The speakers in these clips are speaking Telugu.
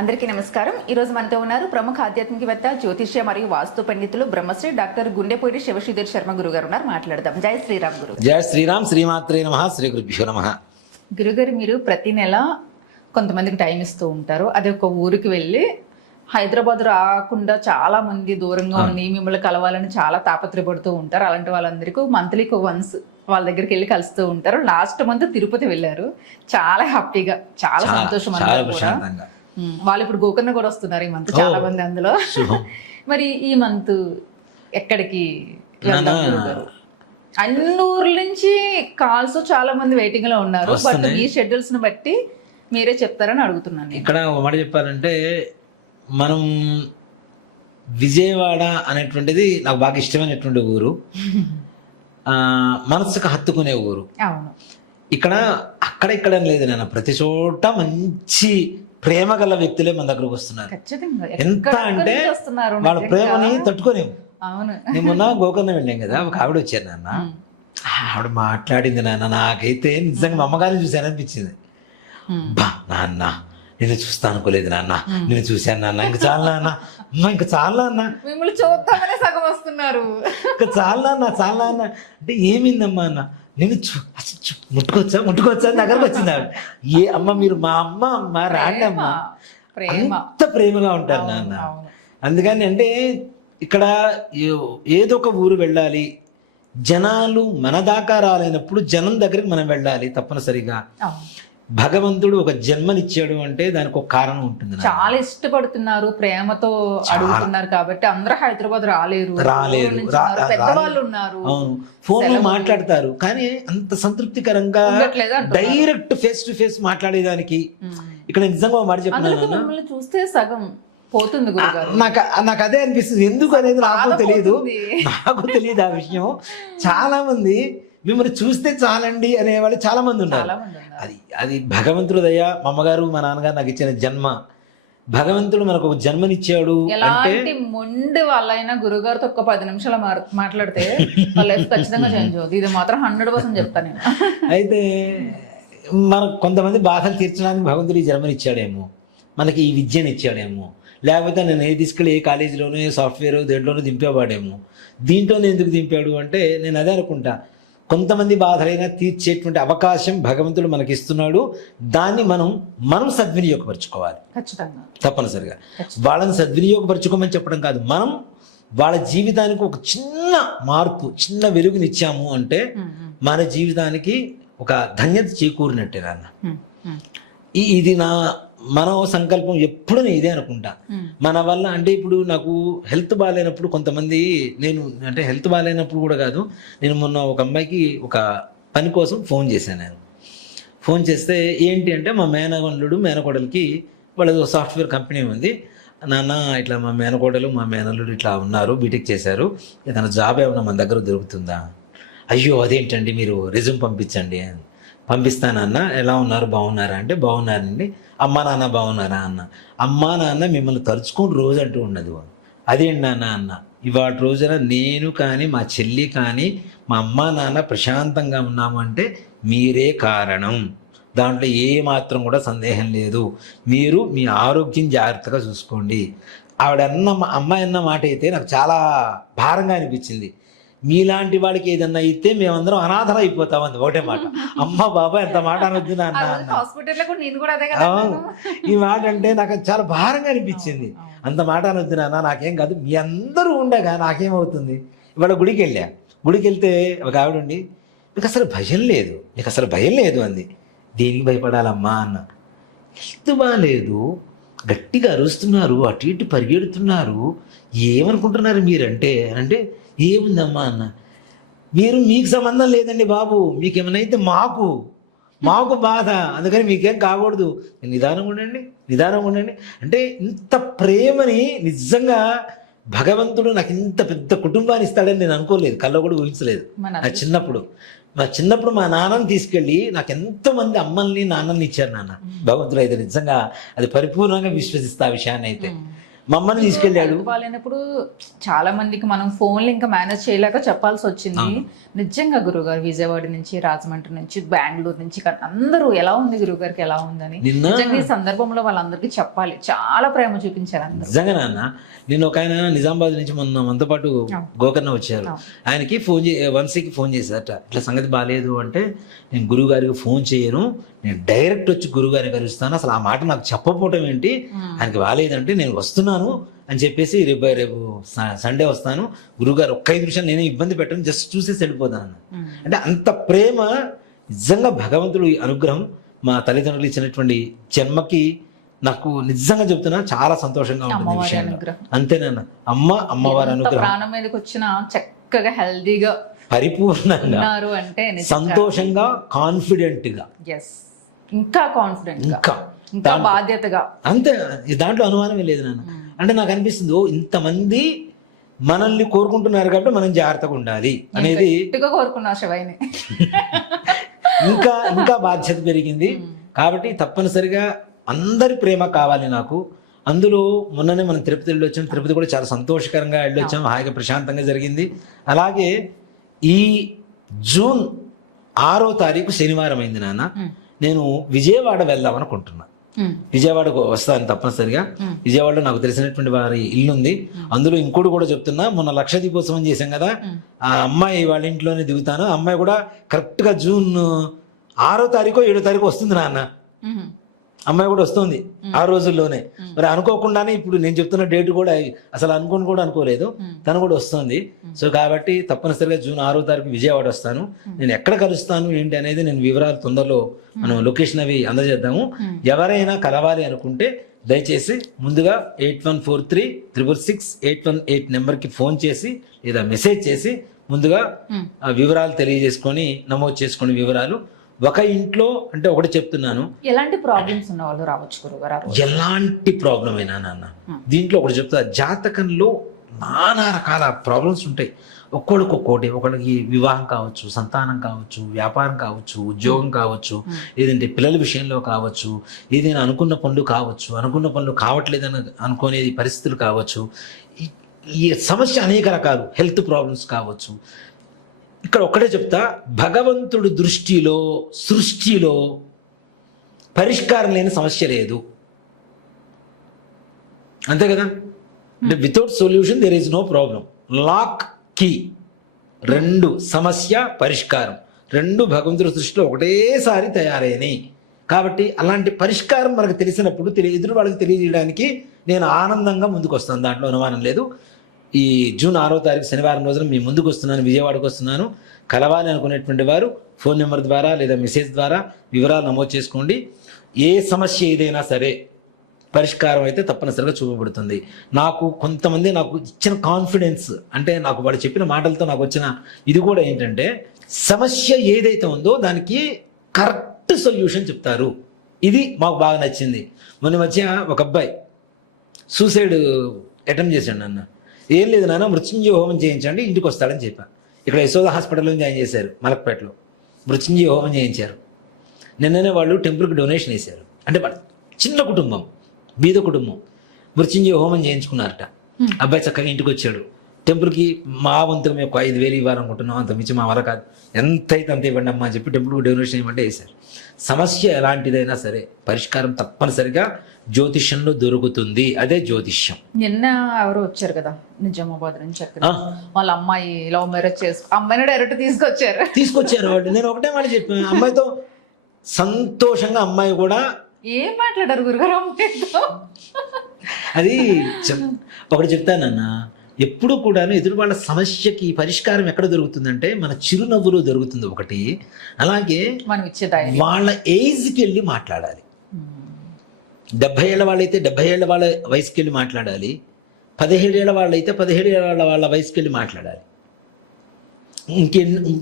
అందరికీ నమస్కారం. ఈ రోజు మనతో ఉన్నారు ప్రముఖ ఆధ్యాత్మికవేత్త, జ్యోతిష్య మరియు వాస్తు పండితులు బ్రహ్మశ్రీ డాక్టర్ గుండెపూడి శివశ్రీధర్ శర్మ గురుగారు ఉన్నారు. మాట్లాడదాం. జై శ్రీరామ్ గురు. జై శ్రీరామ్. శ్రీమాత్రే నమః. శ్రీ గురుభ్యో నమః. గురుగారు, మీరు ప్రతి నెల కొంతమందికి టైం ఇస్తూ ఉంటారు. అదే ఒక ఊరికి వెళ్ళి హైదరాబాద్ రాకుండా చాలా మంది దూరంగా ఉండి మిమ్మల్ని కలవాలని చాలా తాపత్రయపడుతూ ఉంటారు. అలాంటి వాళ్ళందరికీ మంత్లీకి వన్స్ వాళ్ళ దగ్గరికి వెళ్ళి కలుస్తూ ఉంటారు. లాస్ట్ మంత్ తిరుపతి వెళ్ళారు. చాలా హ్యాపీగా, చాలా సంతోషం అన్నారు. వాళ్ళు ఇప్పుడు గోకర్ణ కూడా వస్తున్నారు ఈ మంత్, చాలా మంది అందులో. మరి ఈ మంత్ ఎక్కడికి వెళ్దాం గురుగారు? అన్ని ఊర్ల నుంచి కాల్స్ చాలా మంది వెయిటింగ్ లో ఉన్నారు. బట్ మీ షెడ్యూల్స్ ని బట్టి మీరే చెప్తారని అడుగుతున్నాను. ఇక్కడ మాట చెప్పాలంటే, మనం విజయవాడ అనేటువంటిది నాకు బాగా ఇష్టమైనటువంటి ఊరు, మనసుకు హత్తుకునే ఊరు. అవును. ఇక్కడ లేదు నాన్న, ప్రతి చోట మంచి ప్రేమ గల వ్యక్తులే మన దగ్గరకు వస్తున్నారు. ఎంత అంటే వాళ్ళ ప్రేమని తట్టుకోలేము. నేను మొన్న గోకర్ణ వెళ్ళాం కదా, ఒక ఆవిడ వచ్చారు నాన్న. ఆవిడ మాట్లాడింది నాన్న, నాకైతే నిజంగా మా అమ్మగారిని చూశాను అనిపించింది. బా నాన్న, నేను చూస్తా అనుకోలేదు నాన్న, నేను చూశాను నాన్న, ఇంకా చాలు నాన్న, ఇంకా చాలు నాన్న, మిమ్మల్ని చూద్దామనే సగం వస్తున్నారు, ఇంకా చాలు నాన్న, చాలు నాన్న అంటే ఏమైందమ్మా అన్న, నేను ముట్టుకోవచ్చా దగ్గరకు వచ్చింది ఆవిడ. ఏ అమ్మ మీరు మా అమ్మ రాండి అమ్మ, అంత ప్రేమగా ఉంటారు నాన్న. అందుకని అంటే ఇక్కడ ఏదో ఒక ఊరు వెళ్ళాలి, జనాలు మన దాకా రాలేనప్పుడు జనం దగ్గరికి మనం వెళ్ళాలి తప్పనిసరిగా. భగవంతుడు ఒక జన్మనిచ్చాడు అంటే దానికి ఒక కారణం ఉంటుంది. చాలా ఇష్టపడుతున్నారు, ప్రేమతో అడుగుతున్నారు కాబట్టి అందరూ హైదరాబాద్ రాలేరు, పెద్దవాళ్ళు ఉన్నారు, ఫోన్ లో మాట్లాడతారు, కానీ అంత సంతృప్తికరంగా డైరెక్ట్ ఫేస్ టు ఫేస్ మాట్లాడేదానికి ఇక్కడ నిజంగా మాట చెప్తున్నాను, చూస్తే సగం పోతుంది గురుగారు. నాకు అదే అనిపిస్తుంది. ఎందుకు అనేది నాకు తెలియదు ఆ విషయం. చాలా మంది మిమ్మల్ని చూస్తే చాలండి అనేవాళ్ళు చాలా మంది ఉన్నారు. అది భగవంతుడు దయ. మా అమ్మగారు మా నాన్నగారు నాకు ఇచ్చిన జన్మ. భగవంతుడు మనకు ఒక జన్మనిచ్చాడు. ఎలాంటి మొండి వాళ్ళైనా గురుగారితో ఒక్క 10 నిమిషాలు మాట్లాడితే వాళ్ళ లైఫ్ ఖచ్చితంగా చేంజ్ అవుతుంది. ఇది మాత్రం 100% చెప్తాను నేను. అయితే మనకు కొంతమంది బాధలు తీర్చడానికి భగవంతుడు ఈ జన్మనిచ్చాడేమో, మనకి ఈ విద్యను ఇచ్చాడేమో, లేకపోతే నేను తీసుకెళ్ళి ఏ కాలేజీలోనో ఏ సాఫ్ట్వేర్ దేంట్లోనో దింపేవాడేమో. దీంట్లోనే ఎందుకు దింపాడు అంటే నేను అదే అనుకుంటా, కొంతమంది బాధలైనా తీర్చేటువంటి అవకాశం భగవంతుడు మనకి ఇస్తున్నాడు. దాన్ని మనం సద్వినియోగపరచుకోవాలి తప్పనిసరిగా. వాళ్ళని సద్వినియోగపరచుకోమని చెప్పడం కాదు, మనం వాళ్ళ జీవితానికి ఒక చిన్న మార్పు, చిన్న వెలుగునిచ్చాము అంటే మన జీవితానికి ఒక ధన్యత చేకూరినట్టే నాన్న. ఇది మన సంకల్పం ఎప్పుడు నేను ఇదే అనుకుంటా. మన వల్ల అంటే ఇప్పుడు నాకు హెల్త్ బాగాలేనప్పుడు కొంతమంది, నేను అంటే హెల్త్ బాగాలేనప్పుడు కూడా కాదు, నేను మొన్న ఒక అమ్మాయికి ఒక పని కోసం ఫోన్ చేశాను. నేను ఫోన్ చేస్తే ఏంటి అంటే, మా మేనకోడలికి వాళ్ళది సాఫ్ట్వేర్ కంపెనీ ఉంది నాన్న, ఇట్లా మా మేనకోడలు మా మేనల్లుడు ఇట్లా ఉన్నారు, బీటెక్ చేశారు, ఏదైనా జాబ్ ఏమైనా మన దగ్గర దొరుకుతుందా? అయ్యో అదేంటండి, మీరు రెజ్యూమ్ పంపించండి అని. పంపిస్తానన్న, ఎలా ఉన్నారు బాగున్నారా అంటే బాగున్నారండి. అమ్మా నాన్న బాగున్నారా అన్న. అమ్మా నాన్న మిమ్మల్ని తలుచుకుని రోజు అంటూ ఉండదు. అదేంటి నాన్న అన్న, ఇవాటి రోజున నేను కానీ మా చెల్లి కానీ మా అమ్మా నాన్న ప్రశాంతంగా ఉన్నాము అంటే మీరే కారణం, దాంట్లో ఏ మాత్రం కూడా సందేహం లేదు. మీరు మీ ఆరోగ్యం జాగ్రత్తగా చూసుకోండి. మా అమ్మాయి అన్న మాట అయితే నాకు చాలా భారంగా అనిపించింది. మీలాంటి వాడికి ఏదన్నా అయితే మేమందరం అనాథలు అయిపోతాం అంది ఒకటే మాట. అమ్మ బాబా ఎంత మాట అనొద్దు నాన్న. ఈ మాట అంటే నాకు చాలా భారంగా అనిపించింది. అంత మాట అనొద్దు నాన్న, నాకేం కాదు, మీ అందరూ ఉండగా నాకేమవుతుంది. ఇవాళ గుడికి వెళ్తే ఒక ఆవిడ ఉండి, మీకు అసలు భయం లేదు అంది. దేనికి భయపడాలమ్మా అన్న. హెల్త్ బాగాలేదు, గట్టిగా అరుస్తున్నారు, అటు ఇటు పరిగెడుతున్నారు, ఏమనుకుంటున్నారు మీరంటే అంటే ఏముందమ్మా అన్న, మీకు సంబంధం లేదండి బాబు, మీకేమైనా మాకు బాధ, అందుకని మీకేం కాకూడదు, నిదానంగా ఉండండి అంటే ఇంత ప్రేమని నిజంగా భగవంతుడు నాకు ఇంత పెద్ద కుటుంబాన్ని ఇస్తాడని నేను అనుకోలేదు, కల్లో కూడా ఊహించలేదు. చిన్నప్పుడు మా నాన్నని తీసుకెళ్ళి నాకు ఎంతోమంది అమ్మల్ని నాన్నల్ని ఇచ్చారు నాన్న భగవంతుడు. అయితే నిజంగా అది పరిపూర్ణంగా విశ్వసిస్తా ఆ విషయాన్ని. అయితే మమ్మల్ని తీసుకెళ్ళాడు. హెల్త్ బాగాలేనప్పుడు చాలా మందికి మనం ఫోన్లు ఇంకా మేనేజ్ చేయలేక చెప్పాల్సి వచ్చింది. నిజంగా గురుగారు విజయవాడ నుంచి, రాజమండ్రి నుంచి, బెంగళూరు నుంచి అందరూ ఎలా ఉంది గురుగారికి ఎలా ఉందని నిజంగా ఈ సందర్భంలో వాళ్ళందరికీ చెప్పాలి. చాలా ప్రేమ చూపించారు అందరూ. నిజంగా నాన్న, నేను ఒక ఆయన నిజామాబాద్ నుంచి మొన్న మనతో పాటు గోకర్ణ వచ్చారు. ఆయనకి వంశీకి ఫోన్ చేశారట, ఇట్లా సంగతి బాగాలేదు అంటే, నేను గురువు గారికి ఫోన్ చేయను, నేను డైరెక్ట్ వచ్చి గురువు గారిని కలుస్తాను, అసలు ఆ మాట నాకు చెప్పకపోవటం ఏంటి, ఆయనకి బాగాలేదంటే నేను వస్తున్నాను అని చెప్పేసి రేపు సండే వస్తాను, గురువుగారు ఒక్క 5 నిమిషాలు నేనే ఇబ్బంది పెట్టను, జస్ట్ చూసేసి వెళ్ళిపోతాను. అంటే అంత ప్రేమ, నిజంగా భగవంతుడు అనుగ్రహం, మా తల్లిదండ్రులు ఇచ్చినటువంటి జన్మకి నాకు నిజంగా చెప్తున్నా చాలా సంతోషంగా ఉంటుంది విషయం. అంతేనన్న, అమ్మవారి అనుగ్రహం ప్రాణం మీదకి వచ్చిన చక్కగా హెల్దీగా పరిపూర్ణంగా అంటే సంతోషంగా కాన్ఫిడెంట్ గా, ఇంకా కాన్ఫిడెంట్ ఇంకా బాధ్యతగా, అంతే, దాంట్లో అనుమానమే లేదు నాన్న. అంటే నాకు అనిపిస్తుంది, ఇంతమంది మనల్ని కోరుకుంటున్నారు కాబట్టి మనం జాగ్రత్తగా ఉండాలి అనేది కోరుకున్నా శివయ్యని. ఇంకా బాధ్యత పెరిగింది కాబట్టి తప్పనిసరిగా అందరి ప్రేమ కావాలి నాకు. అందులో మొన్ననే మనం తిరుపతి వెళ్ళొచ్చాం, తిరుపతి కూడా చాలా సంతోషకరంగా వెళ్ళొచ్చాం, హాయిగా ప్రశాంతంగా జరిగింది. అలాగే ఈ జూన్ 6వ తారీఖు శనివారం అయింది నాన్న, నేను విజయవాడ వెళ్దాం అనుకుంటున్నా. విజయవాడకు వస్తాను తప్పనిసరిగా. విజయవాడలో నాకు తెలిసినటువంటి వారి ఇల్లు ఉంది. అందులో ఇంకోటి కూడా చెప్తున్నా, మొన్న లక్షదీపోత్సవం చేశాం కదా, ఆ అమ్మాయి వాళ్ళ ఇంట్లోనే దిగుతాను. ఆ అమ్మాయి కూడా కరెక్ట్ గా జూన్ 6వ తారీఖు 7వ తారీఖు వస్తుంది నాన్న. అమ్మాయి కూడా వస్తుంది ఆ రోజుల్లోనే. మరి అనుకోకుండానే ఇప్పుడు నేను చెప్తున్న డేట్ కూడా అసలు అనుకోలేదు, తను కూడా వస్తుంది. సో కాబట్టి తప్పనిసరిగా జూన్ 6వ తారీఖు విజయవాడ వస్తాను. నేను ఎక్కడ కలుస్తాను ఏంటి అనేది నేను వివరాలు తొందరలో మనం లొకేషన్ అవి అందజేద్దాము. ఎవరైనా కలవాలి అనుకుంటే దయచేసి ముందుగా 8143666818 నెంబర్కి ఫోన్ చేసి లేదా మెసేజ్ చేసి ముందుగా వివరాలు తెలియజేసుకొని నమోదు చేసుకునే వివరాలు. ఒక ఇంట్లో అంటే ఒకటి చెప్తున్నాను, ఎలాంటి ప్రాబ్లమ్స్ ఉన్న వాళ్ళు రావచ్చు గురుగారు? ఎలాంటి ప్రాబ్లం అయినా నాన్న, దీంట్లో ఒకటి చెప్తా, జాతకంలో నానా రకాల ప్రాబ్లమ్స్ ఉంటాయి. ఒక్కొక్కటి, ఒకరికి వివాహం కావచ్చు, సంతానం కావచ్చు, వ్యాపారం కావచ్చు, ఉద్యోగం కావచ్చు, లేదంటే పిల్లల విషయంలో కావచ్చు, ఏదైనా అనుకున్న పనులు కావచ్చు, అనుకున్న పనులు కావట్లేదని అనుకునేది పరిస్థితులు కావచ్చు. ఈ సమస్య అనేక రకాలు, హెల్త్ ప్రాబ్లమ్స్ కావచ్చు. ఇక్కడ ఒక్కటే చెప్తా, భగవంతుడి దృష్టిలో సృష్టిలో పరిష్కారం లేని సమస్య లేదు, అంతే కదా. అంటే without solution there is no problem. Lock key, 2 సమస్య పరిష్కారం, 2 భగవంతుడి దృష్టిలో ఒకటేసారి తయారైనవి. కాబట్టి అలాంటి పరిష్కారం మనకు తెలిసినప్పుడు ఎదురు వాళ్ళకి తెలియజేయడానికి నేను ఆనందంగా ముందుకు వస్తాను, దాంట్లో అనుమానం లేదు. ఈ జూన్ 6వ తారీఖు శనివారం రోజున మీ ముందుకు వస్తున్నాను, విజయవాడకు వస్తున్నాను. కలవాలి అనుకునేటువంటి వారు ఫోన్ నెంబర్ ద్వారా లేదా మెసేజ్ ద్వారా వివరాలు నమోదు చేసుకోండి. ఏ సమస్య ఏదైనా సరే పరిష్కారం అయితే తప్పనిసరిగా చూపబడుతుంది. నాకు కొంతమంది నాకు ఇచ్చిన కాన్ఫిడెన్స్, అంటే నాకు వాళ్ళు చెప్పిన మాటలతో నాకు వచ్చిన ఇది కూడా ఏంటంటే, సమస్య ఏదైతే ఉందో దానికి కరెక్ట్ సొల్యూషన్ చెప్తారు. ఇది మాకు బాగా నచ్చింది. మొన్న మధ్య ఒక అబ్బాయి సూసైడ్ అటెంప్ట్ చేశాడు. నాన్న ఏం లేదు నాన్న, మృత్యుంజయ హోమం చేయించండి ఇంటికి వస్తాడని చెప్పా. ఇక్కడ యశోద హాస్పిటల్లో జాయిన్ చేశారు మలక్పేటలో, మృత్యుంజయ హోమం చేయించారు. నిన్ననే వాళ్ళు టెంపుల్కి డొనేషన్ వేశారు. అంటే చిన్న కుటుంబం, బీద కుటుంబం, మృత్యుంజయ హోమం చేయించుకున్నారట. అబ్బాయి చక్కగా ఇంటికి వచ్చాడు. టెంపుల్కి మా వంతుగా మేము 5,000 ఇవ్వాలనుకుంటున్నాం, అంత మించి మా వల్ల కాదు, ఎంత అయితే అంత ఇవ్వండి అమ్మా అని చెప్పి టెంపుల్కి డొనేషన్ ఇవ్వమంటే వేశారు. సమస్య ఎలాంటిదైనా సరే పరిష్కారం తప్పనిసరిగా జ్యోతిష్యంలో దొరుకుతుంది, అదే జ్యోతిష్యం. నిన్న ఎవరు వచ్చారు కదా నిజామాబాద్ నుంచి, వాళ్ళ అమ్మాయి లవ్ మ్యారేజ్ అమ్మాయిని డైరెక్ట్ తీసుకొచ్చారు వాళ్ళు. నేను ఒకటే మాట చెప్పాను, అమ్మాయితో సంతోషంగా, అమ్మాయి కూడా ఏం మాట్లాడారు గురుగారు అమ్మాయితో. అది ఒకటి చెప్తానన్నా, ఎప్పుడు కూడా ఎదురు వాళ్ళ సమస్యకి పరిష్కారం ఎక్కడ దొరుకుతుందంటే మన చిరునవ్వులో దొరుకుతుంది ఒకటి. అలాగే మనం ఇచ్చే వాళ్ళ ఏజ్కి వెళ్ళి మాట్లాడాలి. 70 ఏళ్ల వాళ్ళైతే 70 ఏళ్ల వాళ్ళ వయసుకి వెళ్ళి మాట్లాడాలి. 17 ఏళ్ల వాళ్ళైతే 17 ఏళ్ల వాళ్ళ వయసుకి వెళ్ళి మాట్లాడాలి.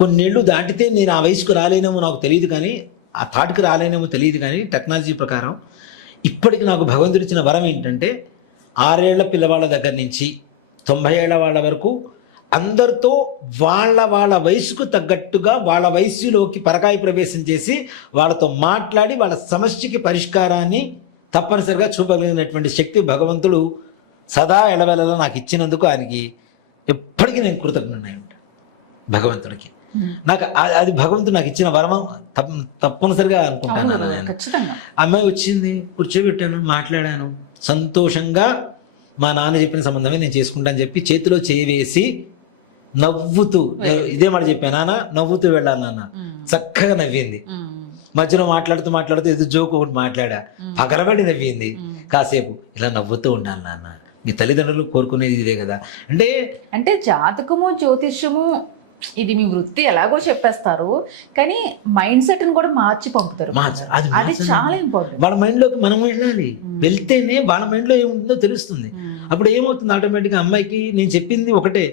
కొన్నేళ్ళు దాటితే నేను ఆ వయసుకు రాలేనేమో నాకు తెలియదు, కానీ ఆ థాట్కి రాలేనేమో తెలియదు, కానీ టెక్నాలజీ ప్రకారం ఇప్పటికి నాకు భగవంతుడు ఇచ్చిన వరం ఏంటంటే 6 ఏళ్ల పిల్లవాళ్ళ దగ్గర నుంచి 90 ఏళ్ల వాళ్ళ వరకు అందరితో వాళ్ళ వయసుకు తగ్గట్టుగా వాళ్ళ వయసులోకి పరకాయ ప్రవేశం చేసి వాళ్ళతో మాట్లాడి వాళ్ళ సమస్యకి పరిష్కారాన్ని తప్పనిసరిగా చూపగలిగినటువంటి శక్తి భగవంతుడు సదా ఎడవెళ్ళలో నాకు ఇచ్చినందుకు ఆయనకి ఎప్పటికీ నేను కృతజ్ఞుడినై ఉంటాను భగవంతుడికి. నాకు అది భగవంతుడు నాకు ఇచ్చిన వరం తప్పనిసరిగా అనుకుంటాను నేను. ఖచ్చితంగా. అమ్మాయి వచ్చింది, కూర్చోబెట్టాను, మాట్లాడాను, సంతోషంగా మా నాన్న చెప్పిన సంబంధమే నేను చేసుకుంటాను చెప్పి చేతిలో చేయి వేసి నవ్వుతూ ఇదే మాట చెప్పాను, నాన్న నవ్వుతూ వెళ్ళాను నాన్న. చక్కగా నవ్వింది. మధ్యలో మాట్లాడుతూ మాట్లాడుతూ ఏదో జోక్ ఒకటి మాట్లాడా, పగలబడి నవ్వింది. కాసేపు ఇలా నవ్వుతూ ఉండాలి నాన్న, మీ తల్లిదండ్రులు కోరుకునేది ఇదే కదా. అంటే జాతకము జ్యోతిష్యము ఇది మీ వృత్తి ఎలాగో చెప్పేస్తారు, కానీ మైండ్ సెట్ ని కూడా మార్చి పంపుతారు. అది చాలా ఇంపార్టెంట్. వాళ్ళ మైండ్ లోకి మనం వెళ్ళాలి, వెళ్తేనే వాళ్ళ మైండ్ లో ఏముంటుందో తెలుస్తుంది. అప్పుడు ఏమవుతుంది, ఆటోమేటిక్గా అమ్మాయికి నేను చెప్పింది ఒకటే,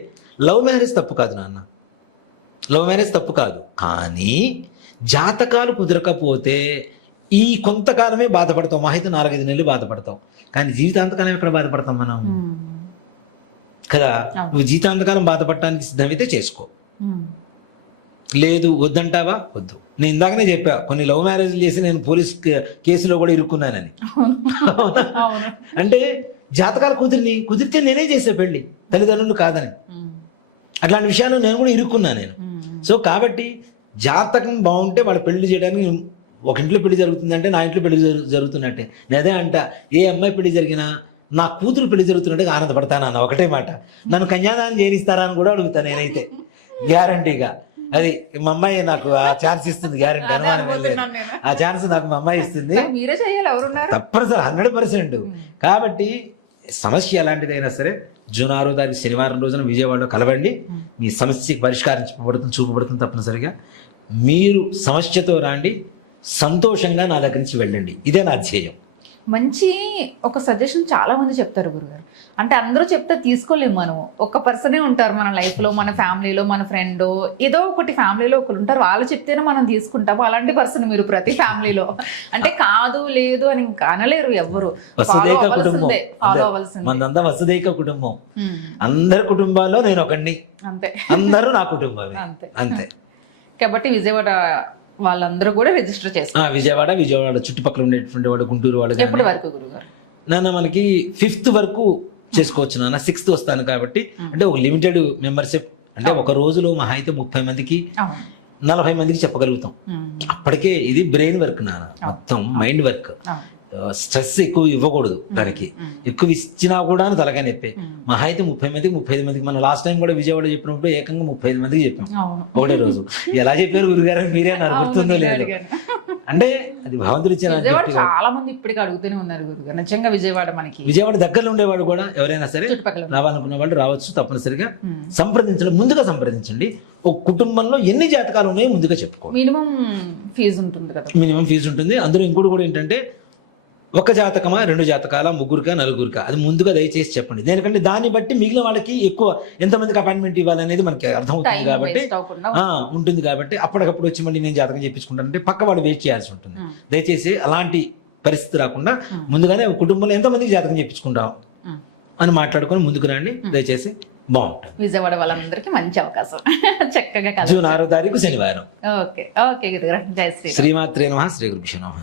లవ్ మ్యారేజ్ తప్పు కాదు నాన్న, లవ్ మ్యారేజ్ తప్పు కాదు, కానీ జాతకాలు కుదరకపోతే ఈ కొంతకాలమే బాధపడతాం, మహైతే 4-5 నెలలు బాధపడతాం, కానీ జీవితాంతకాలం ఎక్కడ బాధపడతాం మనం కదా. నువ్వు జీవితాంతకాలం బాధపడటానికి సిద్ధమైతే చేసుకో, లేదు వద్దంటావా వద్దు. నేను ఇందాకనే చెప్పా, కొన్ని లవ్ మ్యారేజ్లు చేసి నేను పోలీస్ కేసులో కూడా ఇరుక్కున్నానని. అంటే జాతకాలు కుదిరితే నేనే చేసా పెళ్లి, తల్లిదండ్రులు కాదని. అట్లాంటి విషయాలు నేను కూడా ఇరుక్కున్నా నేను. సో కాబట్టి జాతకం బాగుంటే వాళ్ళు పెళ్లి చేయడానికి, ఒక ఇంట్లో పెళ్లి జరుగుతుందంటే నా ఇంట్లో పెళ్లి జరుగుతున్నట్టే. నేనే అంట, ఏ అమ్మాయి పెళ్లి జరిగినా నా కూతురు పెళ్లి జరుగుతున్నట్టు ఆనందపడతాను అన్న ఒకటే మాట. నన్ను కన్యాదానం చేయిస్తారా అని కూడా అడుగుతాను నేనైతే, గ్యారంటీగా. అది మా అమ్మాయి నాకు ఆ ఛాన్స్ ఇస్తుంది, గ్యారంటీ, అనుమానం లేదు. ఆ ఛాన్స్ నాకు మా అమ్మాయి ఇస్తుంది, తప్పనిసరి 100%. కాబట్టి సమస్య ఎలాంటిదైనా సరే జూన్ 6వ తారీఖు శనివారం రోజున విజయవాడలో కలవండి. మీ సమస్యకి పరిష్కరించబడుతుంది, చూపబడుతుంది తప్పనిసరిగా. మీరు సమస్యతో రాండి, సంతోషంగా నా దగ్గర నుంచి వెళ్ళండి, ఇదే నా ధ్యేయం. మంచి ఒక సజెషన్ చాలా మంది చెప్తారు గురుగారు. అంటే అందరూ చెప్తే తీసుకోలేము మనము. ఒక పర్సనే ఉంటారు మన లైఫ్లో, మన ఫ్యామిలీలో, మన ఫ్రెండ్, ఏదో ఒకటి ఫ్యామిలీలో ఒకరు ఉంటారు, వాళ్ళు చెప్తేనే మనం తీసుకుంటాము. అలాంటి పర్సన్ మీరు ప్రతి ఫ్యామిలీలో. అంటే కాదు లేదు అని ఇంకా అనలేరు ఎవ్వరు, ఫాలో అవ్వాల్సిందే. మనంతా వసుదైక కుటుంబం, అందరి కుటుంబాల్లో నేను ఒకడిని, అంతే, అందరూ నా కుటుంబం, అంతే. కాబట్టి విజయవాడ వాళ్ళందరూ కూడా రిజిస్టర్ చేస్తారు. విజయవాడ చుట్టుపక్కల ఉండేటువంటి వాడు, గుంటూరు వాడు. ఎప్పటి వరకు గురుగారు? నాన్న మనకి 5th వరకు చేసుకోవచ్చు నాన్న, 6th వస్తాను కాబట్టి. అంటే ఒక లిమిటెడ్ మెంబర్షిప్, అంటే ఒక రోజులో మహా అయితే 30 మందికి 40 మందికి చెప్పగలుగుతాం. అప్పటికే ఇది బ్రెయిన్ వర్క్ నాన్న, మొత్తం మైండ్ వర్క్. స్ట్రెస్ ఎక్కువ ఇవ్వకూడదు దానికి, ఎక్కువ ఇచ్చినా కూడా తలకాయ నొప్పి. మహా అయితే 30 మందికి 35 మందికి. మనం లాస్ట్ టైం కూడా విజయవాడ చెప్పినప్పుడు ఏకంగా 35 మందికి చెప్పాం ఒకటే రోజు. ఎలా చెప్పారు గురుగారు మీరే, నాకు గుర్తుందో లేదు. అంటే అది భగవంతుడు ఇచ్చిన. చాలా మంది ఇప్పటికీ అడుగుతూనే ఉన్నారు గురుగారు, నిజంగా విజయవాడ దగ్గరలో ఉండేవాడు కూడా ఎవరైనా సరే రావాలనుకున్న వాళ్ళు రావచ్చు. తప్పనిసరిగా సంప్రదించండి, ముందుగా సంప్రదించండి. ఒక కుటుంబంలో ఎన్ని జాతకాలు ఉన్నాయో ముందుగా చెప్పుకోండి. మినిమం ఫీజు ఉంటుంది కదా, మినిమం ఫీజు ఉంటుంది. అందులో ఇంకోటి కూడా ఏంటంటే, ఒక జాతకమా, 2 జాతకాల, 3కా, 4కా, అది ముందుగా దయచేసి చెప్పండి. దేనికంటే దాన్ని బట్టి మిగిలిన వాళ్ళకి ఎక్కువ ఎంతమందికి అపాయింట్మెంట్ ఇవ్వాలనేది మనకి అర్థమవుతుంది కాబట్టి, ఉంటుంది కాబట్టి అప్పటికప్పుడు వచ్చి మళ్ళీ నేను జాతకం చేయించుకుంటానంటే పక్క వాళ్ళు వెయిట్ చేయాల్సి ఉంటుంది. దయచేసి అలాంటి పరిస్థితి రాకుండా ముందుగానే కుటుంబంలో ఎంతమందికి జాతకం చేయించుకుంటాం అని మాట్లాడుకొని ముందుకు రండి దయచేసి, బాగుంటుంది. విజయవాడ వాళ్ళందరికీ మంచి అవకాశం. చక్కగా జూన్ 6వ తారీఖు శనివారం. ఓకే ఓకే గురుగారు, జై శ్రీ శ్రీమాత్రే నమః, శ్రీ గురుభ్యో నమః.